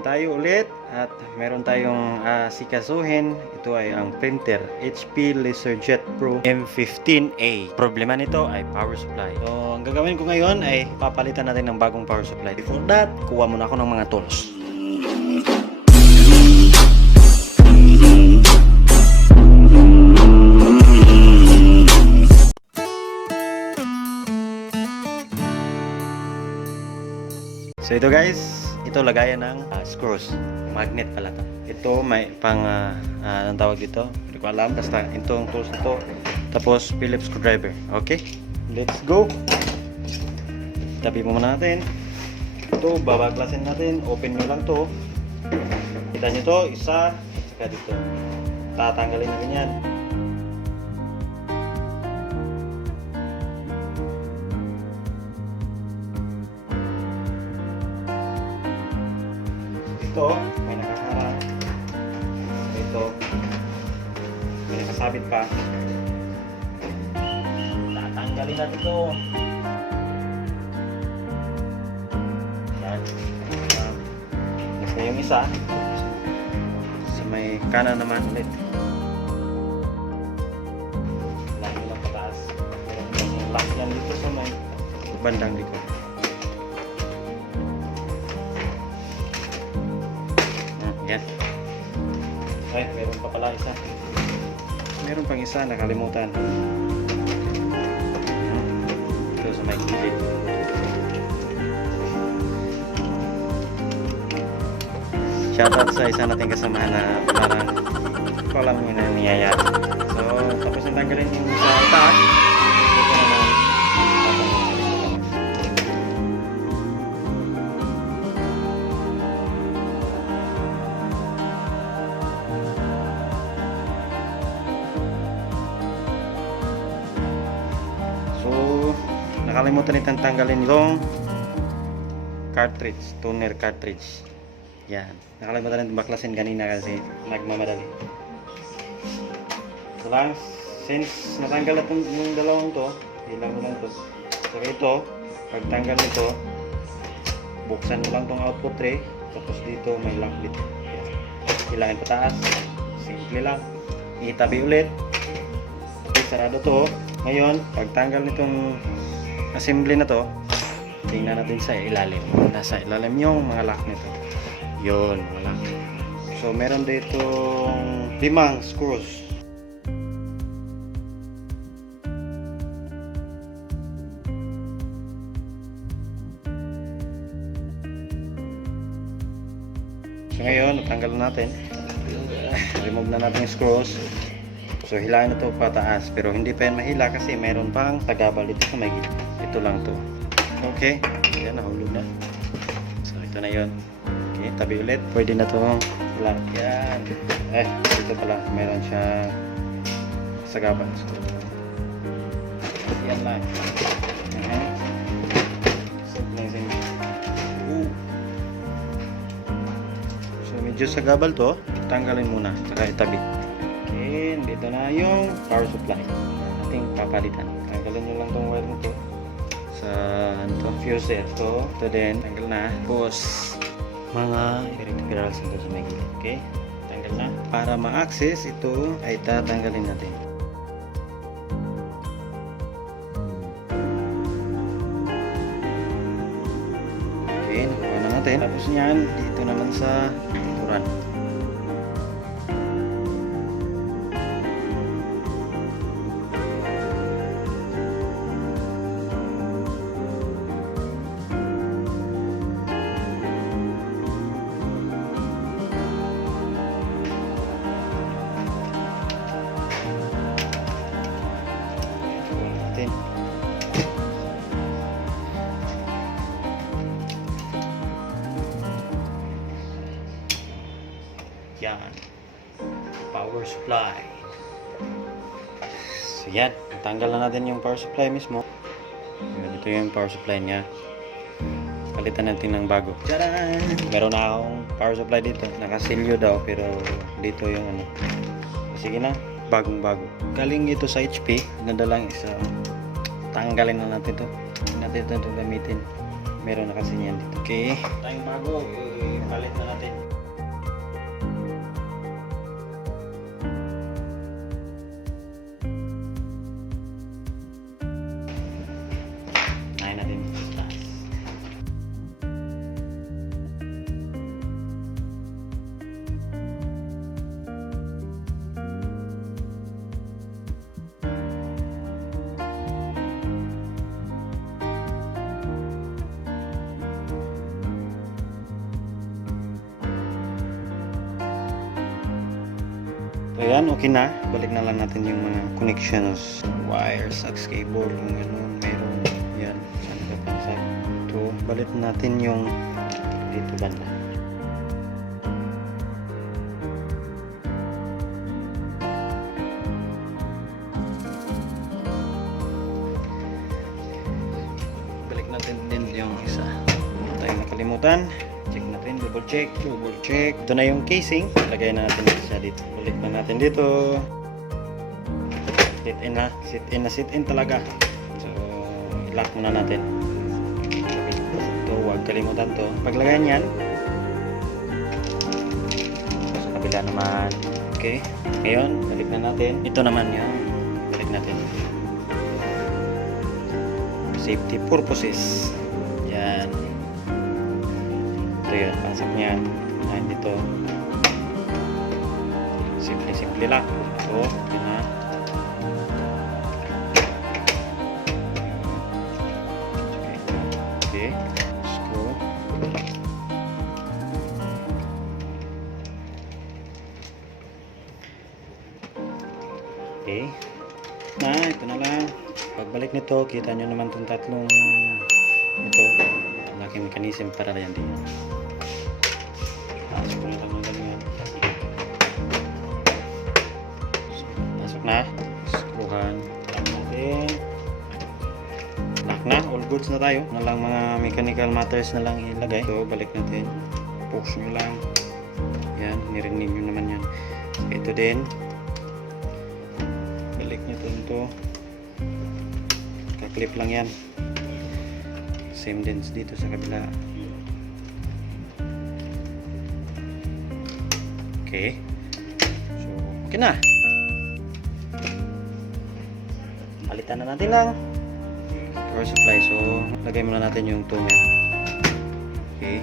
naman tayo ulit at meron tayong sikasuhin. Ito ay ang printer HP LaserJet Pro M15A. Problema nito ay power supply. So ang gagawin ko ngayon ay papalitan natin ng bagong power supply. Before that, kuha muna ako ng mga tools. So ito guys, ito lagayan ng screws. Magnet pala to. Ito may pang anong tawag dito? Hindi ko alam. Basta itong tools na to. Tapos Phillips screwdriver. Okay? Let's go! Tabi mo muna natin. Ito, babaklasin natin. Open nyo lang to. Kita nyo to, isa. Saka dito. Tatanggalin natin yan. Ito, may nakaharang. Ito, may nakasabit pa. Tatanggalin natin ito. Yan. Next na yung isa. Sa may kanan naman ulit. Lagi lang pataas. Yung lock yan dito sa may bandang likod. Yan. Ay, meron pa pala isa. Meron pang isa, nakalimutan. Ito sa may gilid. Shoutout sa isa nating kasamahan na parang ko alam yung nangyayari. So, tapos natanggalin yung sa taas. Ito naman. Nakalimutan itong tanggalin yung cartridge, tuner cartridge. Yan. Nakalimutan itong baklasin kanina kasi nagmamadali. So lang, since natanggal na yung dalawang to, ilang mo lang to. So ito, pagtanggal nito, buksan mo lang tong output tray. Tapos dito may lock dito. Ilangin pataas. Simple lang. Itabi ulit. Okay, sarado to. Ngayon, pagtanggal nitong assembly na to, tingnan natin sa ilalim. Nasa ilalim yung mga lock nito. Yun, mga lock. So, meron dito 5 screws. So, ngayon, natanggal na natin. Remove na natin yung screws. So, hilahin na ito pataas. Pero hindi pa yan mahila kasi mayroon pang tagabal dito sa may gilid. Ito lang to. Okay. Ayan, nahulog na. So, ito na yun. Okay, tabi ulit. Pwede na itong lock. Yan. Dito pala. Mayroon siya sagabal. So, yan lang. Simple. So, medyo sagabal to. Tanggalin muna. Saka itabi. Okay, dito na yung power supply. Ating papalitan. Tanggalin nyo lang itong wire nito. Sa fuse ito. Ito din. Tanggal na. Tapos, mga peripherals nito sa may gilid. Okay? Tanggal na. Para ma-access ito ay tatanggalin natin. Okay, nakuha na natin. Tapos nyan, dito naman sa pinturan. Yan. Power supply. So yan. Tanggal na natin yung power supply mismo. Ito yung power supply niya. Palitan natin ng bago. Tcharan! Meron na akong power supply dito. Nakasilyo daw pero dito yung ano. Sige na. Bagong bago. Galing ito sa HP. Ganda lang isa. Tanggalin na natin to. Hindi natin ito gamitin. Meron na kasi yan dito. Okay. Tayong bago. Ipalit na natin. So yan, okay na. Balik na lang natin yung mga connections. Wires, aux cable, kung ganun, meron. Yan, saan ka pansa. Ito, balik natin yung dito banda. Balik natin din yung isa. Hindi tayo nakalimutan. Check natin, double check, double check. Ito na yung casing. Lagay na natin siya dito. Balik na natin dito. Sit in ha. Sit in na sit in talaga. So, i-lock muna natin. Ito, huwag kalimutan to. Paglagay niyan. Sa kabila naman. Okay. Ngayon, balik na natin. Ito naman yan. Balik natin. Safety purposes. Yan. Ito yun, pasok niya. Ngayon dito. Simple lang. So, yun na. Okay. Screw. Okay. Ito na lang. Pagbalik nito, kita nyo naman itong tatlong ito. Laking mechanism para yan din. Pasok na lang ng ganyan. So, pasok na. Skruhan. Lock natin. Lock na. All goods na tayo. Na lang mga mechanical matters na lang ilagay. So, balik natin. Push nyo lang. Yan. Nirinig nyo naman yan. So, ito din. Balik nyo ito. Clip lang yan. Same din dito sa kabila. Okay. So, okay na. Palitan na natin lang power supply. So, lagay muna natin yung 2 mil. Okay.